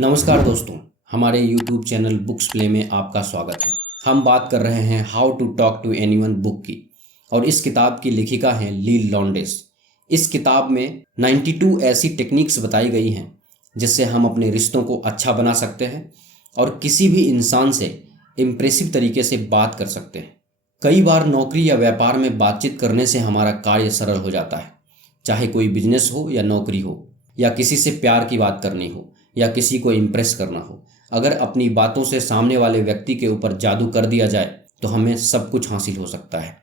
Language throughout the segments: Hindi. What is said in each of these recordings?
नमस्कार दोस्तों, हमारे YouTube चैनल बुक्स प्ले में आपका स्वागत है। हम बात कर रहे हैं how to talk to anyone book की, और इस किताब की लेखिका हैं ली लॉन्डेस। इस किताब में 92 ऐसी टेक्निक्स बताई गई हैं जिससे हम अपने रिश्तों को अच्छा बना सकते हैं और किसी भी इंसान से इम्प्रेसिव तरीके से बात कर सकते हैं। कई बार नौकरी या व्यापार में बातचीत करने से हमारा कार्य सरल हो जाता है, चाहे कोई बिजनेस हो या नौकरी हो, या किसी से प्यार की बात करनी हो या किसी को इम्प्रेस करना हो। अगर अपनी बातों से सामने वाले व्यक्ति के ऊपर जादू कर दिया जाए तो हमें सब कुछ हासिल हो सकता है।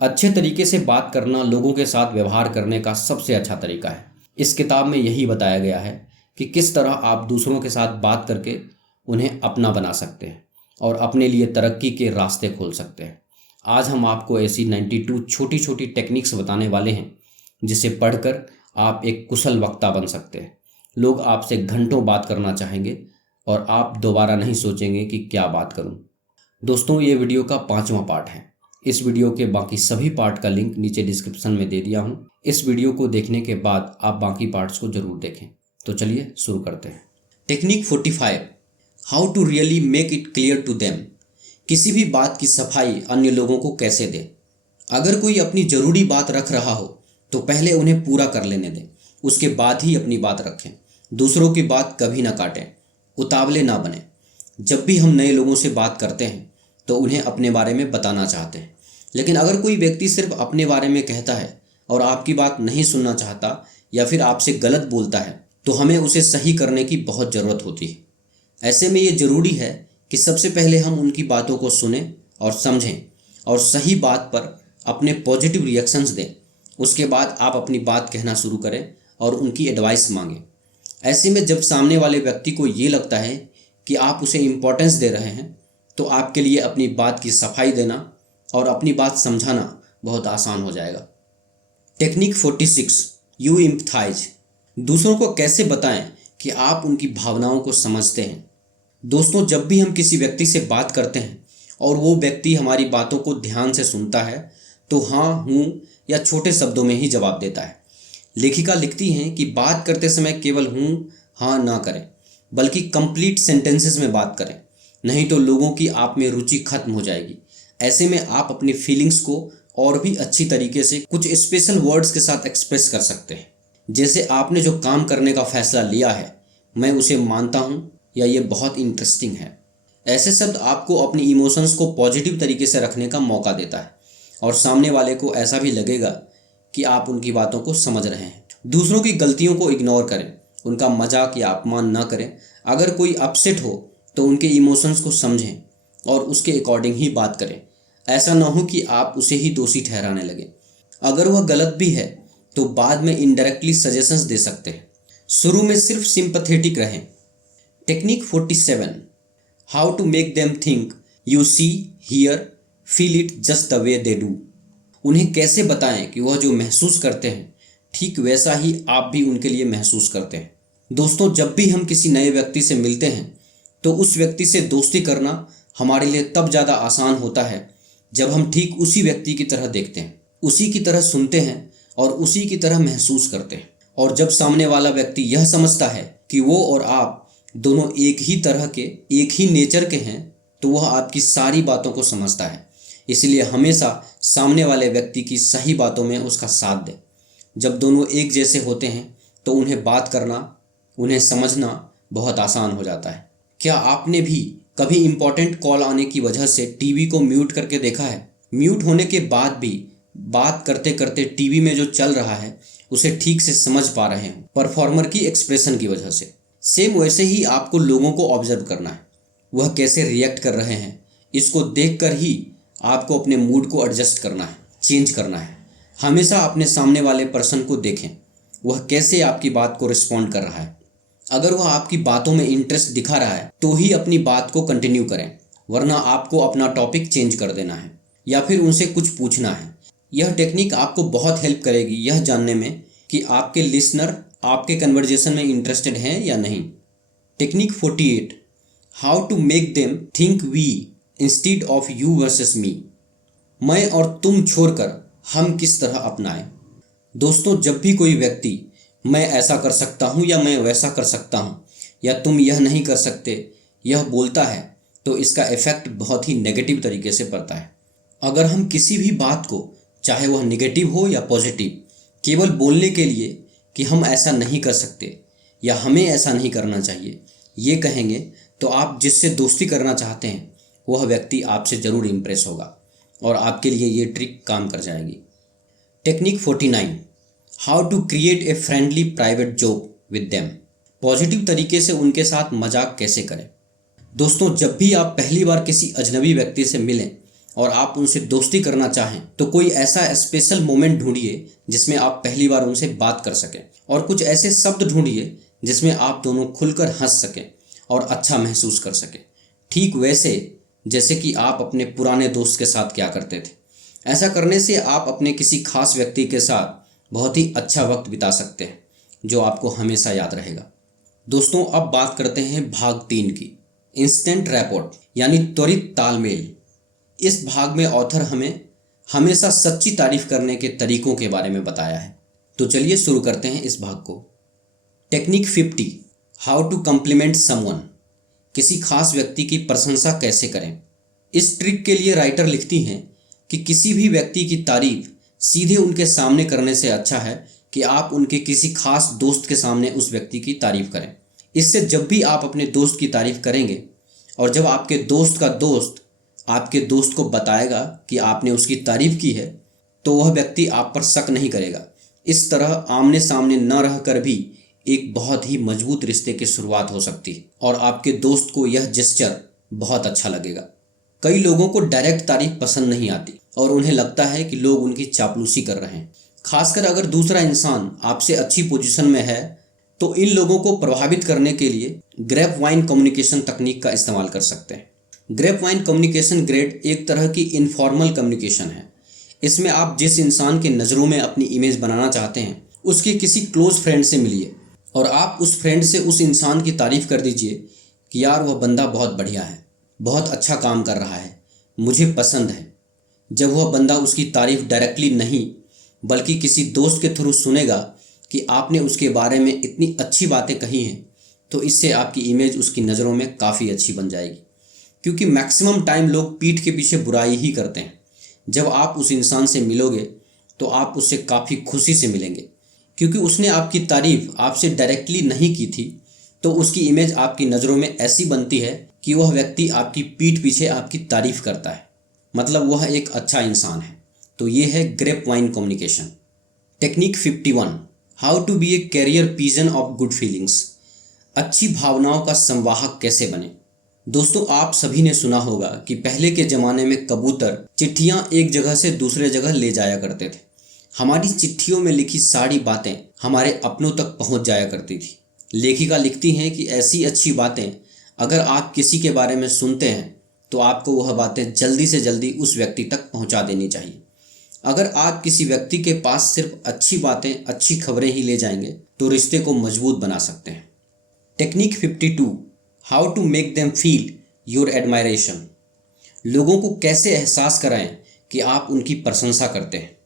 अच्छे तरीके से बात करना लोगों के साथ व्यवहार करने का सबसे अच्छा तरीका है। इस किताब में यही बताया गया है कि किस तरह आप दूसरों के साथ बात करके उन्हें अपना बना सकते हैं और अपने लिए तरक्की के रास्ते खोल सकते हैं। आज हम आपको ऐसी 92 छोटी छोटी टेक्निक्स बताने वाले हैं जिसे पढ़कर आप एक कुशल वक्ता बन सकते हैं। लोग आपसे घंटों बात करना चाहेंगे और आप दोबारा नहीं सोचेंगे कि क्या बात करूं। दोस्तों, ये वीडियो का 5वां पार्ट है। इस वीडियो के बाकी सभी पार्ट का लिंक नीचे डिस्क्रिप्शन में दे दिया हूं। इस वीडियो को देखने के बाद आप बाकी पार्ट्स को जरूर देखें। तो चलिए शुरू करते हैं। Technique 45, how to really make it clear to them. किसी भी बात की सफाई अन्य लोगों को कैसे दें। अगर कोई अपनी ज़रूरी बात रख रहा हो तो पहले उन्हें पूरा कर लेने दें, उसके बाद ही अपनी बात रखें। दूसरों की बात कभी ना काटें, उतावले ना बने। जब भी हम नए लोगों से बात करते हैं तो उन्हें अपने बारे में बताना चाहते हैं, लेकिन अगर कोई व्यक्ति सिर्फ अपने बारे में कहता है और आपकी बात नहीं सुनना चाहता या फिर आपसे गलत बोलता है तो हमें उसे सही करने की बहुत ज़रूरत होती है। ऐसे में ये ज़रूरी है कि सबसे पहले हम उनकी बातों को सुनें और समझें और सही बात पर अपने पॉजिटिव रिएक्शंस दें। उसके बाद आप अपनी बात कहना शुरू करें और उनकी एडवाइस मांगें। ऐसे में जब सामने वाले व्यक्ति को ये लगता है कि आप उसे इम्पोर्टेंस दे रहे हैं तो आपके लिए अपनी बात की सफाई देना और अपनी बात समझाना बहुत आसान हो जाएगा। Technique 46, you empathise. दूसरों को कैसे बताएं कि आप उनकी भावनाओं को समझते हैं। दोस्तों, जब भी हम किसी व्यक्ति से बात करते हैं और वो व्यक्ति हमारी बातों को ध्यान से सुनता है तो हाँ, हूँ या छोटे शब्दों में ही जवाब देता है। लेखिका लिखती हैं कि बात करते समय केवल हूँ हाँ ना करें, बल्कि कंप्लीट सेंटेंसेस में बात करें, नहीं तो लोगों की आप में रुचि खत्म हो जाएगी। ऐसे में आप अपनी फीलिंग्स को और भी अच्छी तरीके से कुछ स्पेशल वर्ड्स के साथ एक्सप्रेस कर सकते हैं। जैसे आपने जो काम करने का फैसला लिया है, मैं उसे मानता हूँ, या ये बहुत इंटरेस्टिंग है। ऐसे शब्द आपको अपनी इमोशंस को पॉजिटिव तरीके से रखने का मौका देता है और सामने वाले को ऐसा भी लगेगा कि आप उनकी बातों को समझ रहे हैं। दूसरों की गलतियों को इग्नोर करें, उनका मजाक या अपमान ना करें। अगर कोई अपसेट हो तो उनके इमोशंस को समझें और उसके अकॉर्डिंग ही बात करें। ऐसा ना हो कि आप उसे ही दोषी ठहराने लगे। अगर वह गलत भी है तो बाद में इनडायरेक्टली सजेशंस दे सकते हैं। शुरू में सिर्फ सिंपैथेटिक रहें। Technique 47, how to make them think you see, hear, feel it just the way they do. उन्हें कैसे बताएं कि वह जो महसूस करते हैं ठीक वैसा ही आप भी उनके लिए महसूस करते हैं। दोस्तों, जब भी हम किसी नए व्यक्ति से मिलते हैं तो उस व्यक्ति से दोस्ती करना हमारे लिए तब ज़्यादा आसान होता है जब हम ठीक उसी व्यक्ति की तरह देखते हैं, उसी की तरह सुनते हैं और उसी की तरह महसूस करते हैं। और जब सामने वाला व्यक्ति यह समझता है कि वो और आप दोनों एक ही तरह के, एक ही नेचर के हैं, तो वह आपकी सारी बातों को समझता है। इसलिए हमेशा सामने वाले व्यक्ति की सही बातों में उसका साथ दें। जब दोनों एक जैसे होते हैं तो उन्हें बात करना, उन्हें समझना बहुत आसान हो जाता है। क्या आपने भी कभी इम्पोर्टेंट कॉल आने की वजह से टीवी को म्यूट करके देखा है? म्यूट होने के बाद भी बात करते करते टीवी में जो चल रहा है उसे ठीक से समझ पा रहे हैं, परफॉर्मर की एक्सप्रेशन की वजह से। सेम वैसे ही आपको लोगों को ऑब्जर्व करना है, वह कैसे रिएक्ट कर रहे हैं। इसको देखकर ही आपको अपने मूड को एडजस्ट करना है, चेंज करना है। हमेशा अपने सामने वाले पर्सन को देखें, वह कैसे आपकी बात को रिस्पॉन्ड कर रहा है। अगर वह आपकी बातों में इंटरेस्ट दिखा रहा है तो ही अपनी बात को कंटिन्यू करें, वरना आपको अपना टॉपिक चेंज कर देना है या फिर उनसे कुछ पूछना है। यह टेक्निक आपको बहुत हेल्प करेगी यह जानने में कि आपके लिसनर आपके कन्वर्जेशन में इंटरेस्टेड हैं या नहीं। Technique 48, how to make them think we instead of you versus me. मैं और तुम छोड़कर हम किस तरह अपनाएं। दोस्तों, जब भी कोई व्यक्ति मैं ऐसा कर सकता हूँ या मैं वैसा कर सकता हूँ या तुम यह नहीं कर सकते यह बोलता है तो इसका इफेक्ट बहुत ही नेगेटिव तरीके से पड़ता है। अगर हम किसी भी बात को, चाहे वह नेगेटिव हो या पॉजिटिव, केवल बोलने के लिए कि हम ऐसा नहीं कर सकते या हमें ऐसा नहीं करना चाहिए ये कहेंगे, तो आप जिससे दोस्ती करना चाहते हैं वह व्यक्ति आपसे ज़रूर इम्प्रेस होगा और आपके लिए ये ट्रिक काम कर जाएगी। Technique 49, how to create a friendly private joke with them. Positive तरीके से उनके साथ मजाक कैसे करें। दोस्तों, जब भी आप पहली बार किसी अजनबी व्यक्ति से मिलें और आप उनसे दोस्ती करना चाहें तो कोई ऐसा स्पेशल मोमेंट ढूंढिए जिसमें आप पहली बार उनसे बात कर सकें, और कुछ ऐसे शब्द ढूंढिए जिसमें आप दोनों खुलकर हंस सकें और अच्छा महसूस कर सकें, ठीक वैसे जैसे कि आप अपने पुराने दोस्त के साथ क्या करते थे। ऐसा करने से आप अपने किसी खास व्यक्ति के साथ बहुत ही अच्छा वक्त बिता सकते हैं जो आपको हमेशा याद रहेगा। दोस्तों, अब बात करते हैं भाग 3 की, इंस्टेंट रैपोर्ट यानी त्वरित तालमेल। इस भाग में ऑथर हमें हमेशा सच्ची तारीफ करने के तरीकों के बारे में बताया है। तो चलिए शुरू करते हैं इस भाग को। Technique 50, how to compliment someone. किसी खास व्यक्ति की प्रशंसा कैसे करें। इस ट्रिक के लिए राइटर लिखती हैं कि किसी भी व्यक्ति की तारीफ सीधे उनके सामने करने से अच्छा है कि आप उनके किसी खास दोस्त के सामने उस व्यक्ति की तारीफ करें। इससे जब भी आप अपने दोस्त की तारीफ करेंगे और जब आपके दोस्त का दोस्त आपके दोस्त को बताएगा कि आपने उसकी तारीफ की है तो वह व्यक्ति आप पर शक नहीं करेगा। इस तरह आमने सामने न रहकर भी एक बहुत ही मजबूत रिश्ते की शुरुआत हो सकती है और आपके दोस्त को यह जेस्चर बहुत अच्छा लगेगा। कई लोगों को डायरेक्ट तारीफ पसंद नहीं आती और उन्हें लगता है कि लोग उनकी चापलूसी कर रहे हैं। खासकर अगर दूसरा इंसान आपसे अच्छी पोजीशन में है तो इन लोगों को प्रभावित करने के लिए ग्रेप वाइन कम्युनिकेशन तकनीक का इस्तेमाल कर सकते हैं। ग्रेप वाइन कम्युनिकेशन ग्रेड एक तरह की इनफॉर्मल कम्युनिकेशन है। इसमें आप जिस इंसान के नज़रों में अपनी इमेज बनाना चाहते हैं उसके किसी क्लोज फ्रेंड से मिलिए और आप उस फ्रेंड से उस इंसान की तारीफ़ कर दीजिए कि यार वह बंदा बहुत बढ़िया है, बहुत अच्छा काम कर रहा है, मुझे पसंद है। जब वह बंदा उसकी तारीफ़ डायरेक्टली नहीं बल्कि किसी दोस्त के थ्रू सुनेगा कि आपने उसके बारे में इतनी अच्छी बातें कही हैं तो इससे आपकी इमेज उसकी नज़रों में काफ़ी अच्छी बन जाएगी। क्योंकि मैक्सिमम टाइम लोग पीठ के पीछे बुराई ही करते हैं। जब आप उस इंसान से मिलोगे तो आप उससे काफ़ी खुशी से मिलेंगे क्योंकि उसने आपकी तारीफ़ आपसे डायरेक्टली नहीं की थी, तो उसकी इमेज आपकी नज़रों में ऐसी बनती है कि वह व्यक्ति आपकी पीठ पीछे आपकी तारीफ़ करता है, मतलब वह एक अच्छा इंसान है। तो ये है grapevine communication. Technique 51, how to be a carrier pigeon of good feelings. अच्छी भावनाओं का संवाहक कैसे बने। दोस्तों, आप सभी ने सुना होगा कि पहले के ज़माने में कबूतर चिट्ठियाँ एक जगह से दूसरे जगह ले जाया करते थे। हमारी चिट्ठियों में लिखी सारी बातें हमारे अपनों तक पहुंच जाया करती थी। लेखिका लिखती हैं कि ऐसी अच्छी बातें अगर आप किसी के बारे में सुनते हैं तो आपको वह बातें जल्दी से जल्दी उस व्यक्ति तक पहुंचा देनी चाहिए। अगर आप किसी व्यक्ति के पास सिर्फ अच्छी बातें, अच्छी खबरें ही ले जाएंगे तो रिश्ते को मजबूत बना सकते हैं। Technique 52, how to make them feel your admiration. लोगों को कैसे एहसास कराएं कि आप उनकी प्रशंसा करते हैं।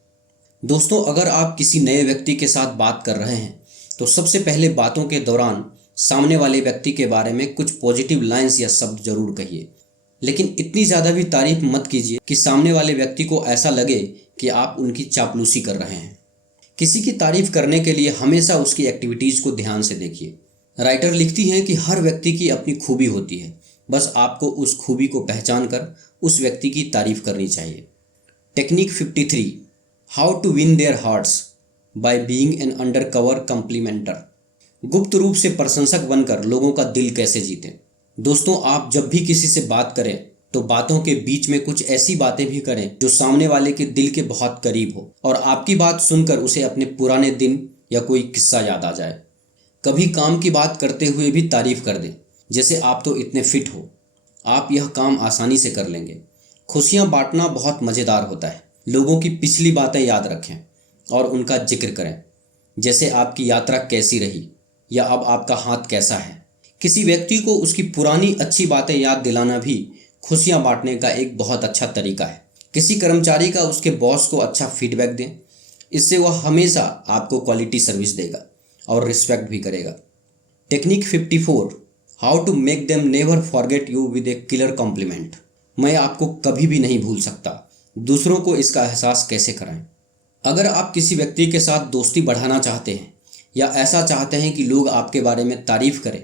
दोस्तों, अगर आप किसी नए व्यक्ति के साथ बात कर रहे हैं तो सबसे पहले बातों के दौरान सामने वाले व्यक्ति के बारे में कुछ पॉजिटिव लाइंस या शब्द जरूर कहिए, लेकिन इतनी ज़्यादा भी तारीफ मत कीजिए कि सामने वाले व्यक्ति को ऐसा लगे कि आप उनकी चापलूसी कर रहे हैं। किसी की तारीफ करने के लिए हमेशा उसकी एक्टिविटीज़ को ध्यान से देखिए। राइटर लिखती हैं कि हर व्यक्ति की अपनी खूबी होती है, बस आपको उस खूबी को पहचान कर उस व्यक्ति की तारीफ करनी चाहिए। Technique 53, how to win their hearts by being an undercover complimenter. गुप्त रूप से प्रशंसक बनकर लोगों का दिल कैसे जीतें। दोस्तों, आप जब भी किसी से बात करें तो बातों के बीच में कुछ ऐसी बातें भी करें जो सामने वाले के दिल के बहुत करीब हो और आपकी बात सुनकर उसे अपने पुराने दिन या कोई किस्सा याद आ जाए। कभी काम की बात करते हुए भी तारीफ कर दें, जैसे आप तो इतने फिट हो, आप यह काम आसानी से कर लेंगे। खुशियाँ बांटना बहुत मज़ेदार होता है। लोगों की पिछली बातें याद रखें और उनका जिक्र करें, जैसे आपकी यात्रा कैसी रही या अब आपका हाथ कैसा है। किसी व्यक्ति को उसकी पुरानी अच्छी बातें याद दिलाना भी खुशियाँ बांटने का एक बहुत अच्छा तरीका है। किसी कर्मचारी का उसके बॉस को अच्छा फीडबैक दें, इससे वह हमेशा आपको क्वालिटी सर्विस देगा और रिस्पेक्ट भी करेगा। Technique 54, how to make them never forget you with a killer compliment. मैं आपको कभी भी नहीं भूल सकता। दूसरों को इसका एहसास कैसे कराएं। अगर आप किसी व्यक्ति के साथ दोस्ती बढ़ाना चाहते हैं या ऐसा चाहते हैं कि लोग आपके बारे में तारीफ करें,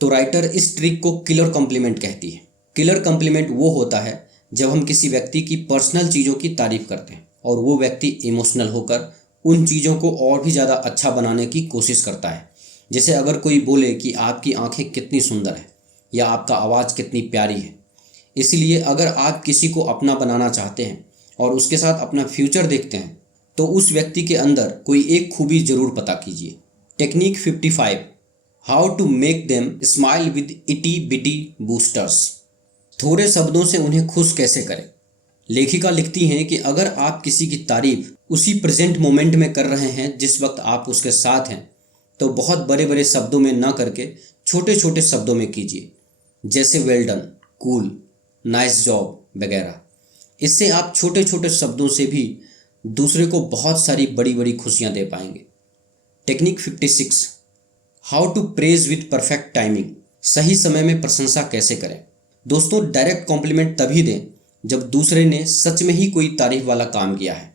तो राइटर इस ट्रिक को किलर कॉम्प्लीमेंट कहती है। किलर कॉम्प्लीमेंट वो होता है जब हम किसी व्यक्ति की पर्सनल चीज़ों की तारीफ करते हैं और वो व्यक्ति इमोशनल होकर उन चीज़ों को और भी ज़्यादा अच्छा बनाने की कोशिश करता है। जैसे अगर कोई बोले कि आपकी आंखें कितनी सुंदर है या आपका आवाज़ कितनी प्यारी है। इसलिए अगर आप किसी को अपना बनाना चाहते हैं और उसके साथ अपना फ्यूचर देखते हैं, तो उस व्यक्ति के अंदर कोई एक खूबी ज़रूर पता कीजिए। Technique 55, how to make them smile with itty bitty boosters. थोड़े शब्दों से उन्हें खुश कैसे करें। लेखिका लिखती हैं कि अगर आप किसी की तारीफ उसी प्रेजेंट मोमेंट में कर रहे हैं जिस वक्त आप उसके साथ हैं, तो बहुत बड़े बड़े शब्दों में ना करके छोटे छोटे शब्दों में कीजिए, जैसे well done, cool, nice job वगैरह। इससे आप छोटे छोटे शब्दों से भी दूसरे को बहुत सारी बड़ी बड़ी खुशियां दे पाएंगे। Technique 56, how to praise with perfect timing. सही समय में प्रशंसा कैसे करें। दोस्तों, डायरेक्ट कॉम्प्लीमेंट तभी दें जब दूसरे ने सच में ही कोई तारीफ वाला काम किया है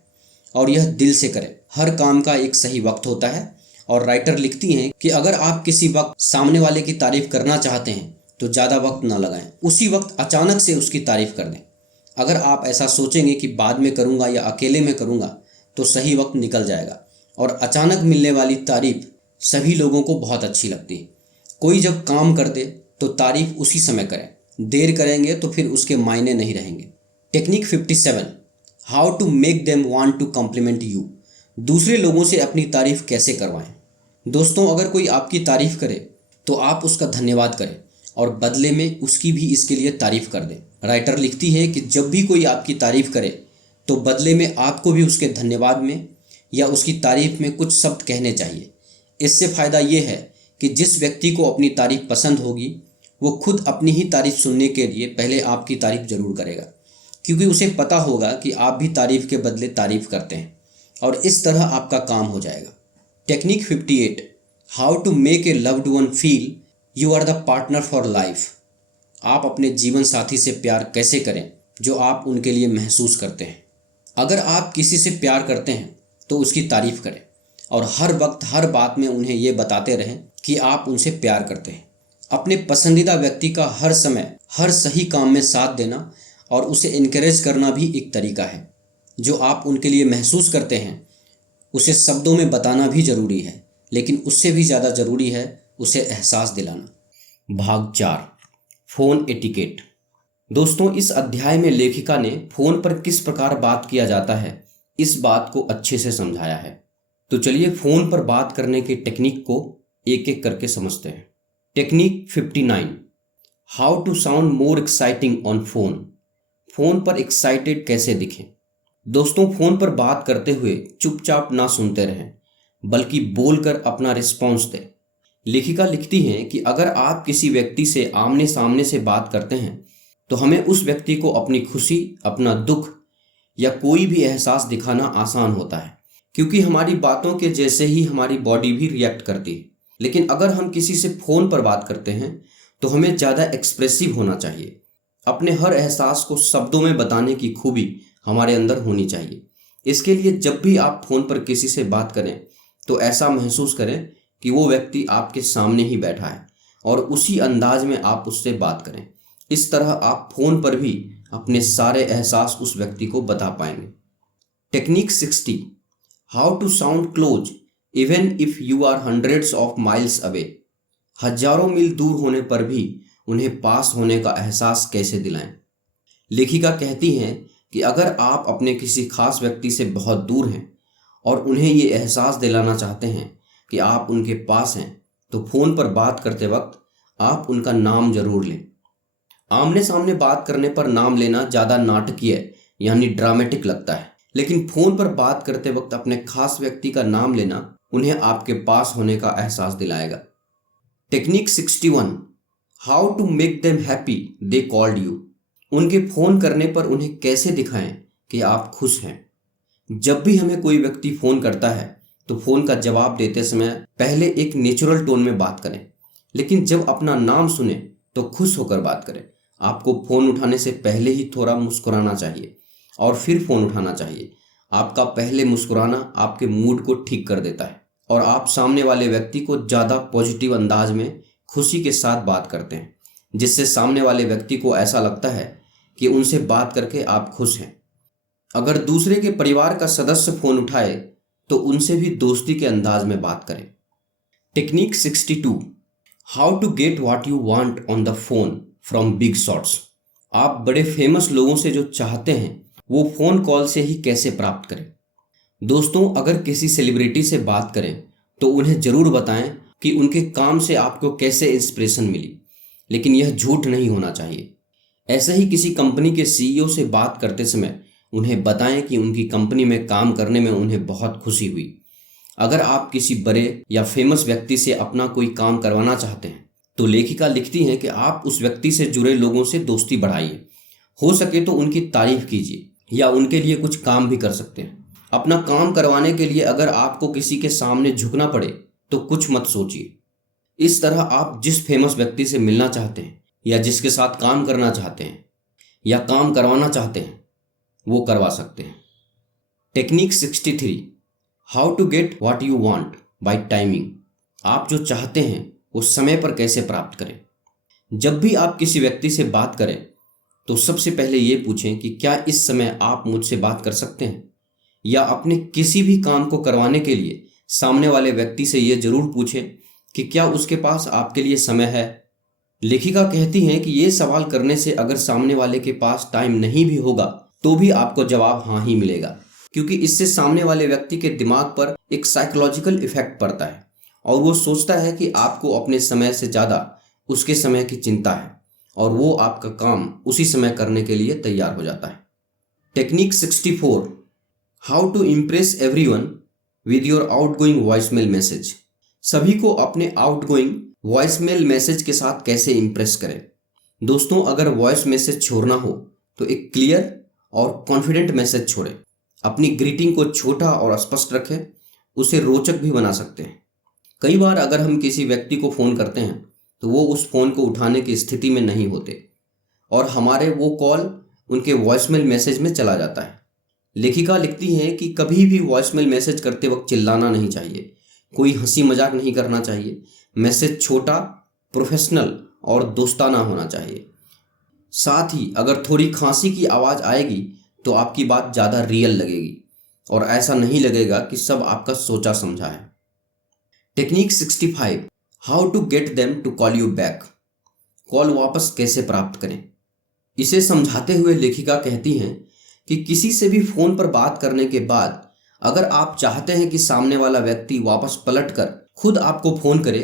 और यह दिल से करें। हर काम का एक सही वक्त होता है और राइटर लिखती हैं कि अगर आप किसी वक्त सामने वाले की तारीफ करना चाहते हैं तो ज़्यादा वक्त ना लगाएं, उसी वक्त अचानक से उसकी तारीफ कर दें। अगर आप ऐसा सोचेंगे कि बाद में करूँगा या अकेले में करूँगा, तो सही वक्त निकल जाएगा और अचानक मिलने वाली तारीफ सभी लोगों को बहुत अच्छी लगती है। कोई जब काम कर दे तो तारीफ उसी समय करें, देर करेंगे तो फिर उसके मायने नहीं रहेंगे। Technique 57, how to make them want to compliment you. दूसरे लोगों से अपनी तारीफ कैसे करवाएं। दोस्तों, अगर कोई आपकी तारीफ करे तो आप उसका धन्यवाद करें और बदले में उसकी भी इसके लिए तारीफ कर दें। राइटर लिखती है कि जब भी कोई आपकी तारीफ करे तो बदले में आपको भी उसके धन्यवाद में या उसकी तारीफ में कुछ शब्द कहने चाहिए। इससे फ़ायदा ये है कि जिस व्यक्ति को अपनी तारीफ पसंद होगी वो खुद अपनी ही तारीफ सुनने के लिए पहले आपकी तारीफ ज़रूर करेगा, क्योंकि उसे पता होगा कि आप भी तारीफ के बदले तारीफ करते हैं और इस तरह आपका काम हो जाएगा। Technique 58, how to make a loved one feel you are the partner for life. आप अपने जीवन साथी से प्यार कैसे करें जो आप उनके लिए महसूस करते हैं। अगर आप किसी से प्यार करते हैं तो उसकी तारीफ करें और हर वक्त हर बात में उन्हें ये बताते रहें कि आप उनसे प्यार करते हैं। अपने पसंदीदा व्यक्ति का हर समय हर सही काम में साथ देना और उसे इनकरेज करना भी एक तरीका है। जो आप उनके लिए महसूस करते हैं उसे शब्दों में बताना भी ज़रूरी है, लेकिन उससे भी ज़्यादा ज़रूरी है उसे एहसास दिलाना। भाग 4, फ़ोन एटिकेट। दोस्तों, इस अध्याय में लेखिका ने फ़ोन पर किस प्रकार बात किया जाता है इस बात को अच्छे से समझाया है। तो चलिए फ़ोन पर बात करने की टेक्निक को एक एक करके समझते हैं। Technique 59, how to sound more exciting on phone. Phone पर एक्साइटेड कैसे दिखें। दोस्तों, फ़ोन पर बात करते हुए चुपचाप ना सुनते रहें, बल्कि बोलकर अपना रिस्पॉन्स दें। लेखिका लिखती हैं कि अगर आप किसी व्यक्ति से आमने सामने से बात करते हैं तो हमें उस व्यक्ति को अपनी खुशी, अपना दुख या कोई भी एहसास दिखाना आसान होता है, क्योंकि हमारी बातों के जैसे ही हमारी बॉडी भी रिएक्ट करती है। लेकिन अगर हम किसी से फ़ोन पर बात करते हैं तो हमें ज़्यादा एक्सप्रेसिव होना चाहिए। अपने हर एहसास को शब्दों में बताने की खूबी हमारे अंदर होनी चाहिए। इसके लिए जब भी आप फ़ोन पर किसी से बात करें तो ऐसा महसूस करें कि वो व्यक्ति आपके सामने ही बैठा है और उसी अंदाज में आप उससे बात करें। इस तरह आप फ़ोन पर भी अपने सारे एहसास उस व्यक्ति को बता पाएंगे। Technique 60, how to sound close even if you are hundreds of miles away. हजारों मील दूर होने पर भी उन्हें पास होने का एहसास कैसे दिलाएं। लेखिका कहती हैं कि अगर आप अपने किसी खास व्यक्ति से बहुत दूर हैं और उन्हें ये एहसास दिलाना चाहते हैं कि आप उनके पास हैं, तो फ़ोन पर बात करते वक्त आप उनका नाम जरूर लें। आमने सामने बात करने पर नाम लेना ज़्यादा नाटकीय यानी ड्रामेटिक लगता है, लेकिन फ़ोन पर बात करते वक्त अपने खास व्यक्ति का नाम लेना उन्हें आपके पास होने का एहसास दिलाएगा। Technique 61, how to make them happy they called you. उनके फ़ोन करने पर उन्हें कैसे दिखाएं कि आप खुश हैं। जब भी हमें कोई व्यक्ति फ़ोन करता है तो फ़ोन का जवाब देते समय पहले एक नेचुरल टोन में बात करें। लेकिन जब अपना नाम सुने तो खुश होकर बात करें। आपको फ़ोन उठाने से पहले ही थोड़ा मुस्कुराना चाहिए और फिर फ़ोन उठाना चाहिए। आपका पहले मुस्कुराना आपके मूड को ठीक कर देता है और आप सामने वाले व्यक्ति को ज़्यादा पॉजिटिव अंदाज में खुशी के साथ बात करते हैं, जिससे सामने वाले व्यक्ति को ऐसा लगता है कि उनसे बात करके आप खुश हैं। अगर दूसरे के परिवार का सदस्य फ़ोन उठाए तो उनसे भी दोस्ती के अंदाज में बात करें। Technique 62, how to get what you want on the phone from big shots. आप बड़े फेमस लोगों से जो चाहते हैं वो फ़ोन कॉल से ही कैसे प्राप्त करें। दोस्तों, अगर किसी सेलिब्रिटी से बात करें तो उन्हें ज़रूर बताएं कि उनके काम से आपको कैसे इंस्पिरेशन मिली, लेकिन यह झूठ नहीं होना चाहिए। ऐसे ही किसी कंपनी के सीईओ से बात करते समय उन्हें बताएं कि उनकी कंपनी में काम करने में उन्हें बहुत खुशी हुई। अगर आप किसी बड़े या फेमस व्यक्ति से अपना कोई काम करवाना चाहते हैं तो लेखिका लिखती हैं कि आप उस व्यक्ति से जुड़े लोगों से दोस्ती बढ़ाइए। हो सके तो उनकी तारीफ कीजिए या उनके लिए कुछ काम भी कर सकते हैं। अपना काम करवाने के लिए अगर आपको किसी के सामने झुकना पड़े तो कुछ मत सोचिए। इस तरह आप जिस फेमस व्यक्ति से मिलना चाहते हैं या जिसके साथ काम करना चाहते हैं या काम करवाना चाहते हैं वो करवा सकते हैं। Technique 63, how to get what you want by timing. आप जो चाहते हैं वो समय पर कैसे प्राप्त करें। जब भी आप किसी व्यक्ति से बात करें तो सबसे पहले ये पूछें कि क्या इस समय आप मुझसे बात कर सकते हैं, या अपने किसी भी काम को करवाने के लिए सामने वाले व्यक्ति से ये जरूर पूछें कि क्या उसके पास आपके लिए समय है। लेखिका कहती हैं कि ये सवाल करने से अगर सामने वाले के पास टाइम नहीं भी होगा तो भी आपको जवाब हाँ ही मिलेगा, क्योंकि इससे सामने वाले व्यक्ति के दिमाग पर एक साइकोलॉजिकल इफेक्ट पड़ता है और वो सोचता है कि आपको अपने समय से ज़्यादा उसके समय की चिंता है और वो आपका काम उसी समय करने के लिए तैयार हो जाता है। Technique 64, how to impress everyone with your outgoing voicemail message. सभी को अपने आउटगोइंग वॉइसमेल मैसेज के साथ कैसे इम्प्रेस करें। दोस्तों, अगर वॉइस मैसेज छोड़ना हो तो एक क्लियर और कॉन्फिडेंट मैसेज छोड़ें। अपनी ग्रीटिंग को छोटा और स्पष्ट रखें, उसे रोचक भी बना सकते हैं। कई बार अगर हम किसी व्यक्ति को फ़ोन करते हैं तो वो उस फ़ोन को उठाने की स्थिति में नहीं होते और हमारे वो कॉल उनके वॉइसमेल मैसेज में चला जाता है। लेखिका लिखती है कि कभी भी वॉइसमेल मैसेज करते वक्त चिल्लाना नहीं चाहिए, कोई हंसी मजाक नहीं करना चाहिए। मैसेज छोटा, प्रोफेशनल और दोस्ताना होना चाहिए। साथ ही अगर थोड़ी खांसी की आवाज़ आएगी तो आपकी बात ज़्यादा रियल लगेगी और ऐसा नहीं लगेगा कि सब आपका सोचा समझा है। Technique 65, how to get them to call you back. Call वापस कैसे प्राप्त करें। इसे समझाते हुए लेखिका कहती हैं कि किसी से भी फ़ोन पर बात करने के बाद अगर आप चाहते हैं कि सामने वाला व्यक्ति वापस पलट कर खुद आपको फ़ोन करे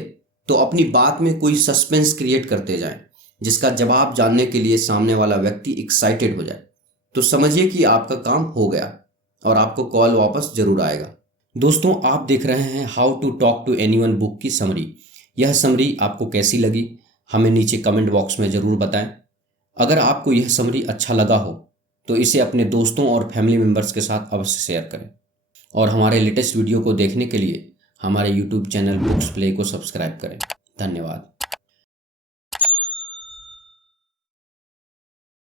तो अपनी बात में कोई सस्पेंस क्रिएट करते जाएं, जिसका जवाब जानने के लिए सामने वाला व्यक्ति एक्साइटेड हो जाए। तो समझिए कि आपका काम हो गया और आपको कॉल वापस जरूर आएगा। दोस्तों, आप देख रहे हैं how to talk to anyone book की समरी। यह समरी आपको कैसी लगी हमें नीचे कमेंट बॉक्स में ज़रूर बताएं। अगर आपको यह समरी अच्छा लगा हो तो इसे अपने दोस्तों और फैमिली मेम्बर्स के साथ अवश्य शेयर करें और हमारे लेटेस्ट वीडियो को देखने के लिए हमारे यूट्यूब चैनल बुक्स प्ले को सब्सक्राइब करें। धन्यवाद।